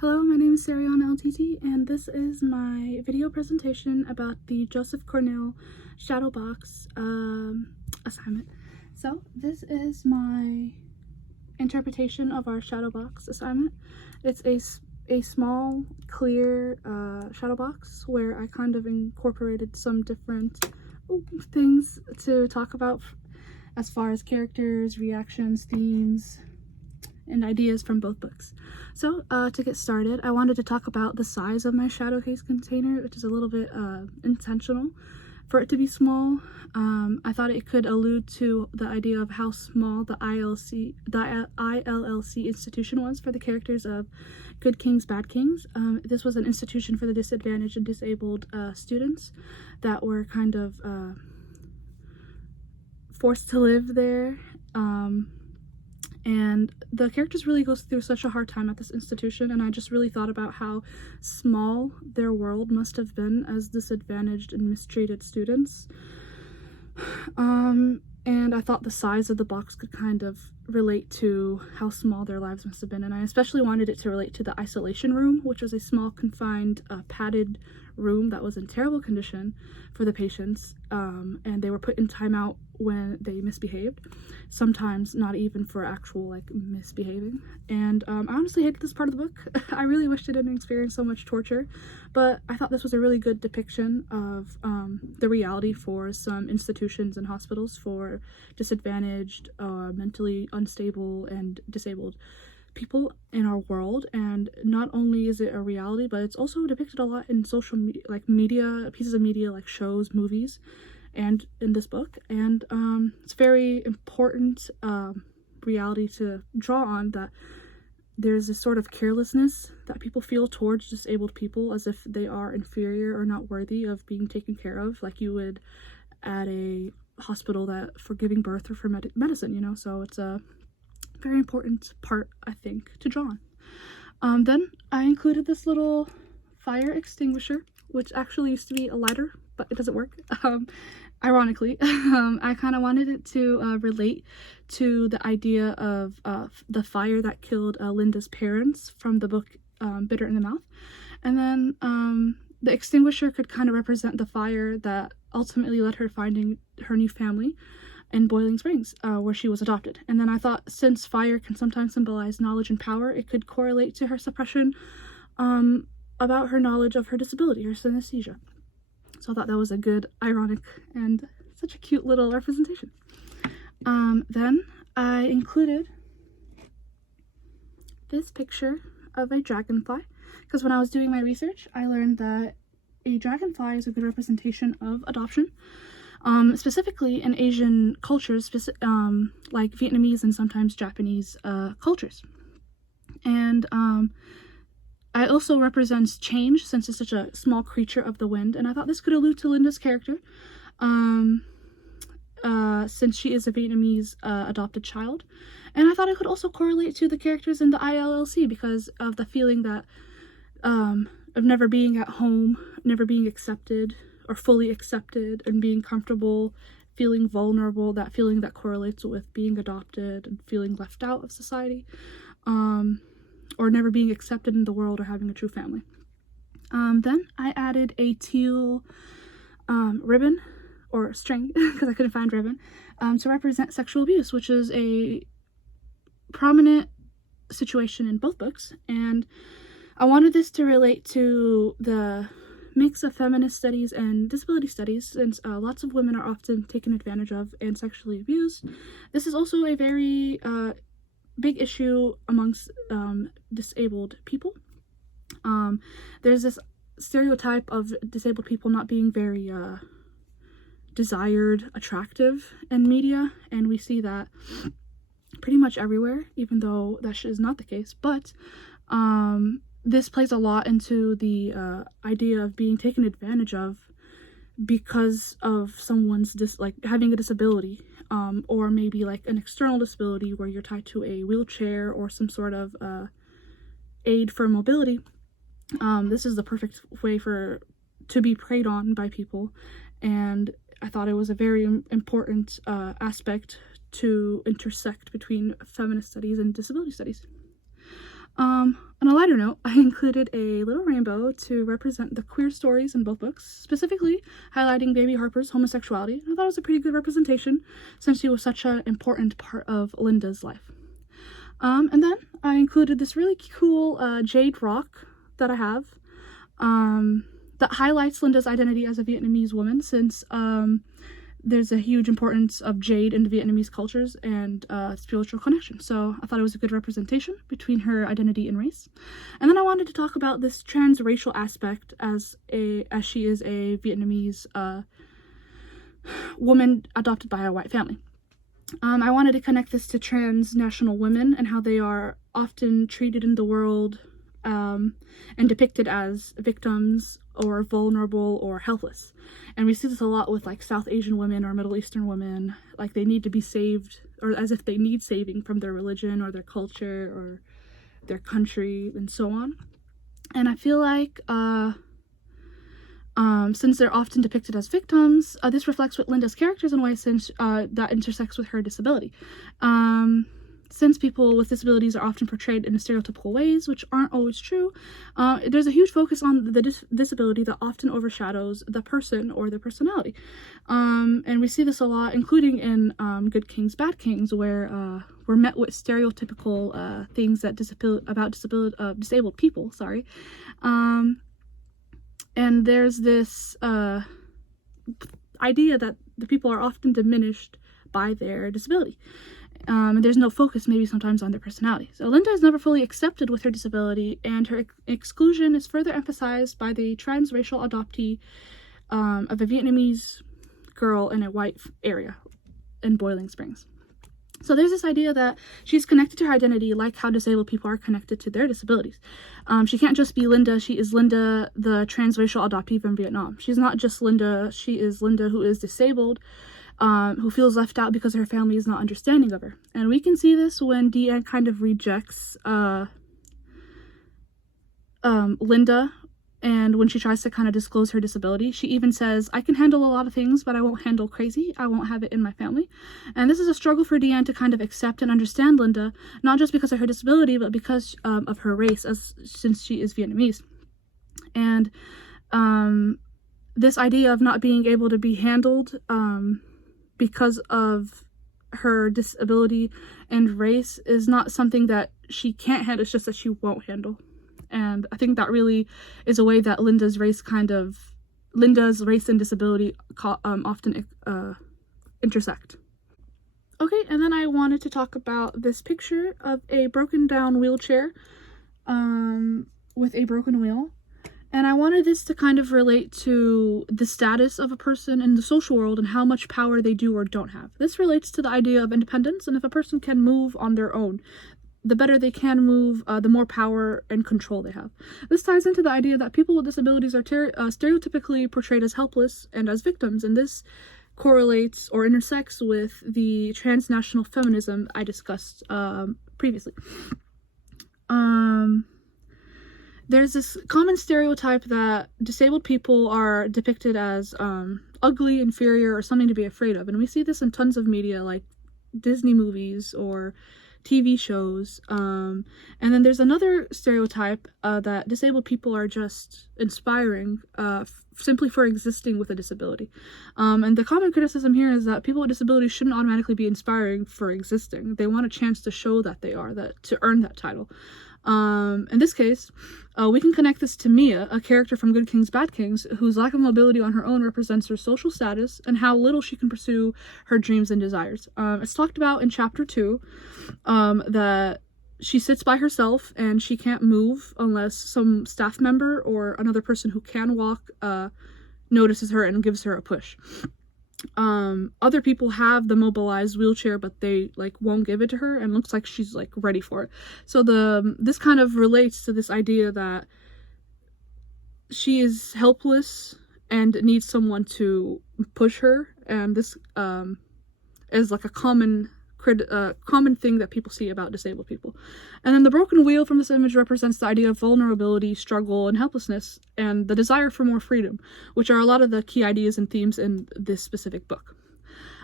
Hello, my name is Sariana LTT, and this is my video presentation about the Joseph Cornell shadow box assignment. So this is my interpretation of our shadow box assignment. It's a small, clear shadow box where I kind of incorporated some different things to talk about as far as characters, reactions, themes, and ideas from both books. So to get started, I wanted to talk about the size of my shadow case container, which is a little bit intentional for it to be small. I thought it could allude to the idea of how small the ILLC institution was for the characters of Good Kings, Bad Kings. This was an institution for the disadvantaged and disabled students that were kind of forced to live there. And the characters really goes through such a hard time at this institution, and I just really thought about how small their world must have been as disadvantaged and mistreated students. And I thought the size of the box could kind of relate to how small their lives must have been, and I especially wanted it to relate to the isolation room, which was a small, confined, padded room that was in terrible condition for the patients, and they were put in timeout when they misbehaved, sometimes not even for actual misbehaving. And I honestly hated this part of the book. I really wished I didn't experience so much torture, but I thought this was a really good depiction of the reality for some institutions and hospitals for disadvantaged, mentally unstable and disabled people in our world. And not only is it a reality, but it's also depicted a lot in social media, pieces of media like shows, movies, and in this book. And it's very important reality to draw on, that there's this sort of carelessness that people feel towards disabled people, as if they are inferior or not worthy of being taken care of, like you would at a hospital that for giving birth or for medicine, you know. So it's a very important part, I think, to draw on. Then I included this little fire extinguisher, which actually used to be a lighter, but it doesn't work. Ironically, I kind of wanted it to relate to the idea of the fire that killed Linda's parents from the book Bitter in the Mouth. And then the extinguisher could kind of represent the fire that ultimately led her finding her new family in Boiling Springs, where she was adopted. And then I thought, since fire can sometimes symbolize knowledge and power, it could correlate to her suppression about her knowledge of her disability, her synesthesia. So I thought that was a good, ironic, and such a cute little representation. Then I included this picture of a dragonfly, because when I was doing my research, I learned that a dragonfly is a good representation of adoption, specifically in Asian cultures, like Vietnamese and sometimes Japanese cultures. And it also represents change, since it's such a small creature of the wind, and I thought this could allude to Linda's character, since she is a Vietnamese adopted child. And I thought it could also correlate to the characters in the ILLC, because of the feeling that of never being at home, never being accepted or fully accepted, and being comfortable, feeling vulnerable, that feeling that correlates with being adopted and feeling left out of society, or never being accepted in the world or having a true family. Then I added a teal ribbon or string, because I couldn't find ribbon, to represent sexual abuse, which is a prominent situation in both books. And I wanted this to relate to the mix of feminist studies and disability studies, since lots of women are often taken advantage of and sexually abused. This is also a very big issue amongst disabled people. There's this stereotype of disabled people not being very desired, attractive in media, and we see that pretty much everywhere, even though that is not the case. But this plays a lot into the idea of being taken advantage of because of someone's having a disability, or maybe like an external disability where you're tied to a wheelchair or some sort of aid for mobility. This is the perfect way to be preyed on by people, and I thought it was a very important aspect to intersect between feminist studies and disability studies. On a lighter note, I included a little rainbow to represent the queer stories in both books, specifically highlighting Baby Harper's homosexuality. I thought it was a pretty good representation since she was such an important part of Linda's life. And then I included this really cool jade rock that I have that highlights Linda's identity as a Vietnamese woman, since there's a huge importance of jade in the Vietnamese cultures and spiritual connection. So I thought it was a good representation between her identity and race. And then I wanted to talk about this transracial aspect as she is a Vietnamese woman adopted by a white family. I wanted to connect this to transnational women and how they are often treated in the world and depicted as victims or vulnerable or helpless. And we see this a lot with like South Asian women or Middle Eastern women, like they need to be saved, or as if they need saving from their religion or their culture or their country and so on. And I feel like since they're often depicted as victims, this reflects with Linda's characters in a way since that intersects with her disability. Since people with disabilities are often portrayed in stereotypical ways, which aren't always true, there's a huge focus on the disability that often overshadows the person or their personality. And we see this a lot, including in Good Kings, Bad Kings, where we're met with stereotypical things that disabled people. And there's this idea that the people are often diminished by their disability. And there's no focus maybe sometimes on their personality. So Linda is never fully accepted with her disability, and her exclusion is further emphasized by the transracial adoptee of a Vietnamese girl in a white area in Boiling Springs. So there's this idea that she's connected to her identity like how disabled people are connected to their disabilities. She can't just be Linda, she is Linda, the transracial adoptee from Vietnam. She's not just Linda, she is Linda who is disabled, who feels left out because her family is not understanding of her. And we can see this when Deanne kind of rejects Linda, and when she tries to kind of disclose her disability. She even says, I can handle a lot of things, but I won't handle crazy. I won't have it in my family. And this is a struggle for Deanne to kind of accept and understand Linda, not just because of her disability, but because of her race, since she is Vietnamese. And this idea of not being able to be handled because of her disability and race is not something that she can't handle, it's just that she won't handle. And I think that really is a way that Linda's race and disability often intersect. Okay, and then I wanted to talk about this picture of a broken down wheelchair with a broken wheel. And I wanted this to kind of relate to the status of a person in the social world and how much power they do or don't have. This relates to the idea of independence, and if a person can move on their own, the better they can move, the more power and control they have. This ties into the idea that people with disabilities are stereotypically portrayed as helpless and as victims, and this correlates or intersects with the transnational feminism I discussed previously. There's this common stereotype that disabled people are depicted as ugly, inferior, or something to be afraid of, and we see this in tons of media like Disney movies or TV shows, and then there's another stereotype that disabled people are just inspiring simply for existing with a disability. And the common criticism here is that people with disabilities shouldn't automatically be inspiring for existing. They want a chance to show that they are, to earn that title. In this case, we can connect this to Mia, a character from Good Kings, Bad Kings, whose lack of mobility on her own represents her social status and how little she can pursue her dreams and desires. It's talked about in chapter 2 that she sits by herself and she can't move unless some staff member or another person who can walk notices her and gives her a push. Other people have the mobilized wheelchair, but they won't give it to her, and looks like she's ready for it. So this kind of relates to this idea that she is helpless and needs someone to push her, and this is a common thing that people see about disabled people. And then the broken wheel from this image represents the idea of vulnerability, struggle, and helplessness, and the desire for more freedom, which are a lot of the key ideas and themes in this specific book.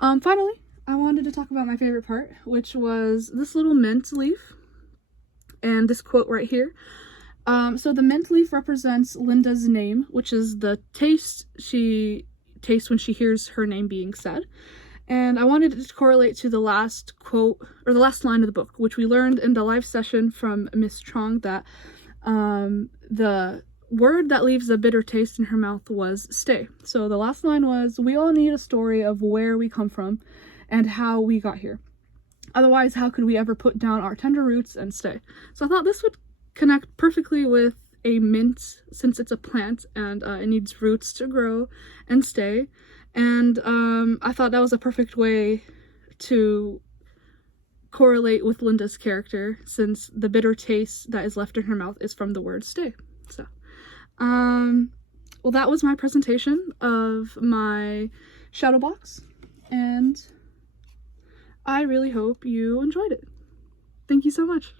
Finally, I wanted to talk about my favorite part, which was this little mint leaf. and this quote right here. So the mint leaf represents Linda's name, which is the taste she tastes when she hears her name being said. And I wanted it to correlate to the last quote, or the last line of the book, which we learned in the live session from Miss Chong, that the word that leaves a bitter taste in her mouth was stay. So the last line was, we all need a story of where we come from and how we got here. Otherwise, how could we ever put down our tender roots and stay? So I thought this would connect perfectly with a mint, since it's a plant and it needs roots to grow and stay. And I thought that was a perfect way to correlate with Linda's character, since the bitter taste that is left in her mouth is from the word stay. So, well, that was my presentation of my shadow box, and I really hope you enjoyed it. Thank you so much.